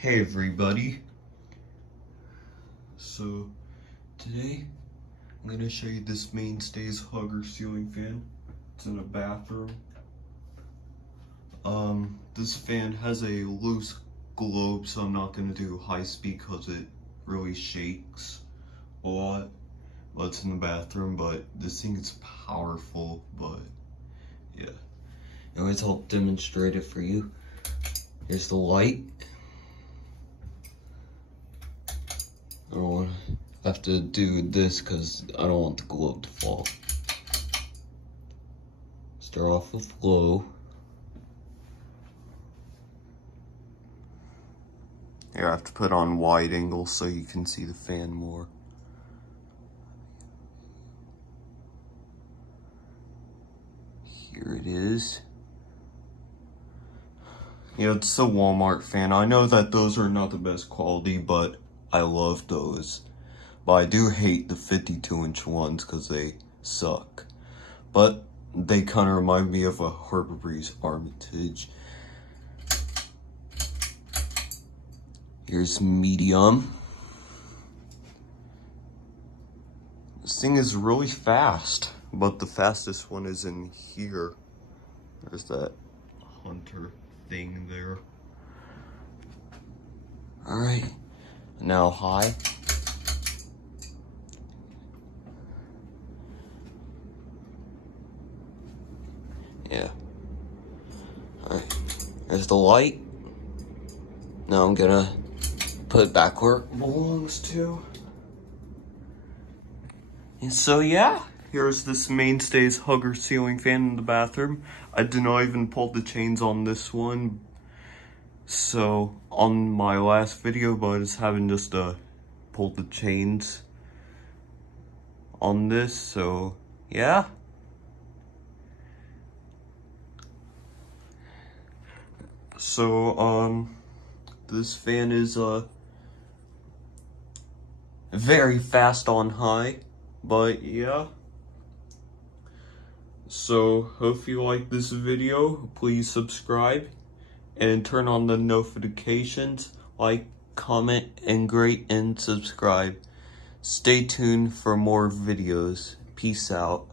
Hey everybody, so today I'm going to show you this Mainstays Hugger ceiling fan. It's in a bathroom. This fan has a loose globe, so I'm not going to do high speed because it really shakes a lot. Well, it's in the bathroom, but this thing is powerful, but yeah. Anyways, I'll demonstrate it for you. Here's the light. I have to do this because I don't want the globe to fall. Start off with low. Here, I have to put on wide angle so you can see the fan more. Here it is. Yeah, it's a Walmart fan. I know that those are not the best quality, but I love those. But I do hate the 52-inch ones because they suck. But they kind of remind me of a Harbor Breeze Armitage. Here's medium. This thing is really fast, but the fastest one is in here. There's that hunter thing there. Alright, now high. Yeah. Alright, there's the light. Now I'm gonna put it back where it belongs to. And so yeah, here's this Mainstays Hugger ceiling fan in the bathroom. I did not even pull the chains on this one. So on my last video, but I was having just pulled the chains on this, so yeah. So this fan is very fast on high, but yeah. So hope you like this video. Please subscribe and turn on the notifications. Like, comment, and rate and subscribe. Stay tuned for more videos. Peace out.